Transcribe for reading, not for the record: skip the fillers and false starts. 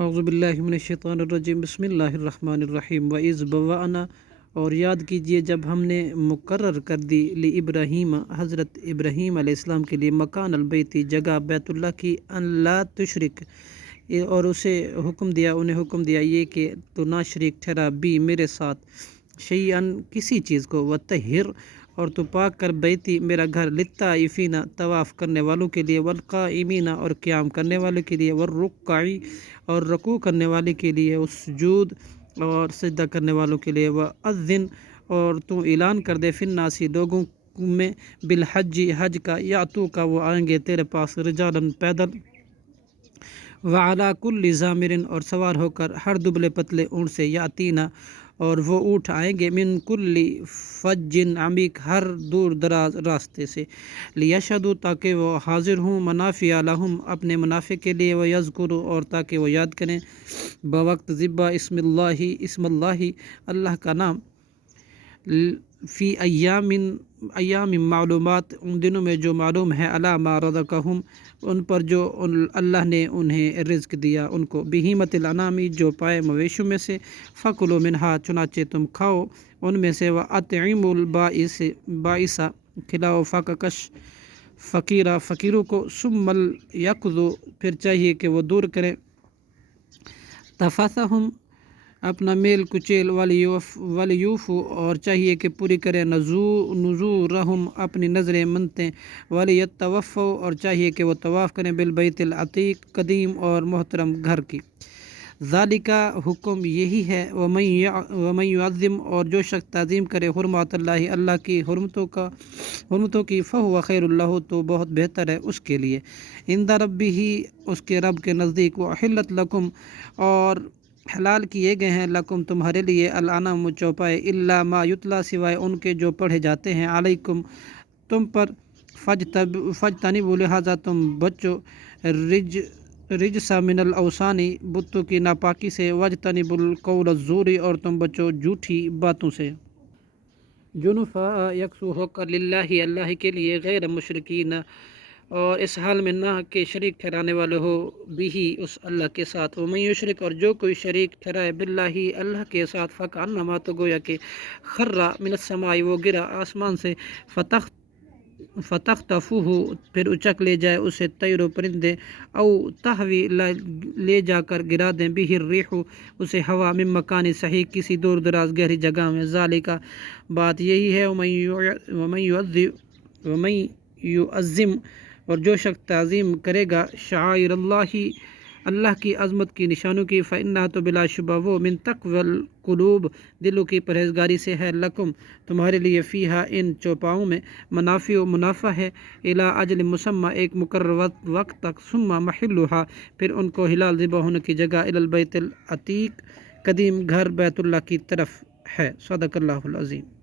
اعوذ باللہ من الشیطان الرجیم بسم اللہ الرحمن الرحیم وَإِذْ بَوَّأْنَا اور یاد کیجئے جب ہم نے مقرر کر دی لِإِبْرَاہِیمَ حضرت ابراہیم علیہ السلام کے لیے مکان البیتی جگہ بیت اللہ کی ان لا تشرک اور اسے انہیں حکم دیا یہ کہ تو نہ شریک ٹھہرا بھی میرے ساتھ شیئن کسی چیز کو وطہر اور تو پاک کر بیتی میرا گھر للطائفین طواف کرنے والوں کے لیے والقائمین اور قیام کرنے والوں کے لیے والرکعی اور رکوع کرنے والے کے لیے والسجود اور سجدہ کرنے والوں کے لیے وَأَذِّن اور تو اعلان کر دے فی الناس لوگوں میں بالحج حج کا یاتو کا وہ آئیں گے تیرے پاس رجالن پیدل وعلی کل ضامر اور سوار ہو کر ہر دبلے پتلے اونٹ سے یاتینا اور وہ اونٹ آئیں گے من کل فج عمیق ہر دور دراز راستے سے لیشہدوا تاکہ وہ حاضر ہوں منافع لہم اپنے منافع کے لیے ویذکروا اور تاکہ وہ یاد کریں بوقت ذبح اسم اللہ اللہ کا نام فی ایام معلومات ان دنوں میں جو معلوم ہے علی ما رزقہم ان پر جو اللہ نے انہیں رزق دیا ان کو بہیمۃ الانعام جو پائے مویشوں میں سے فکلوا منہا چنانچہ تم کھاؤ ان میں سے واطعموا البائس کھلاؤ فقکش فقیروں کو ثم لیقضوا پھر چاہیے کہ وہ دور کریں تفثہم اپنا میل کچیل ولیوفو اور چاہیے کہ پوری کریں نذورہم اپنی نظریں منتیں ولیطوفوا اور چاہیے کہ وہ طواف کریں بالبیت العتیق قدیم اور محترم گھر کی ذالک حکم یہی ہے ومن یعظم اور جو شخص تعظیم کرے حرمات اللہ اللہ کی حرمتوں کی فہو خیر اللہ تو بہت بہتر ہے اس کے لیے عند ربہ اس کے رب کے نزدیک وحلت لکم اور حلال کیے گئے ہیں لکم تمہارے لیے الانعام چوپائے الا ما یتلا سوائے ان کے جو پڑھے جاتے ہیں علیکم تم پر فجتنبوا لہذا تم بچو رجس من الاوثان بتوں کی ناپاکی سے واجتنبوا القول الزور اور تم بچو جھوٹی باتوں سے جنفاء یکسو ہو کر للہ اللہ کے لیے غیر مشرکین اور اس حال میں نہ کہ شریک ٹھہرانے والے ہو بھی اس اللہ کے ساتھ ومن یشرک اور جو کوئی شریک ٹھہرائے باللہ اللہ کے ساتھ فکأنما تو گویا کہ خر من السماء وہ گرا آسمان سے فتخطفہ پھر اچک لے جائے اسے طیر و پرندے او تہوی لے جا کر گرا دیں بہ الریح اسے ہوا من مکان صحیح کسی دور دراز گہری جگہ میں ذالک بات یہی ہے ومن یعظم اور جو شخص تعظیم کرے گا شعائر اللہ کی عظمت کی نشانوں کی فإنہا تو بلا شبہ وہ من تقوی القلوب دلوں کی پرہیزگاری سے ہے لکم تمہارے لیے فیہا ان چوپاؤں میں منافع و منافع ہے الی اجل مسمى ایک مقرر وقت تک ثم محلھا پھر ان کو حلال ذبح ہونے کی جگہ الی البیت العتیق قدیم گھر بیت اللہ کی طرف ہے صدق اللہ العظیم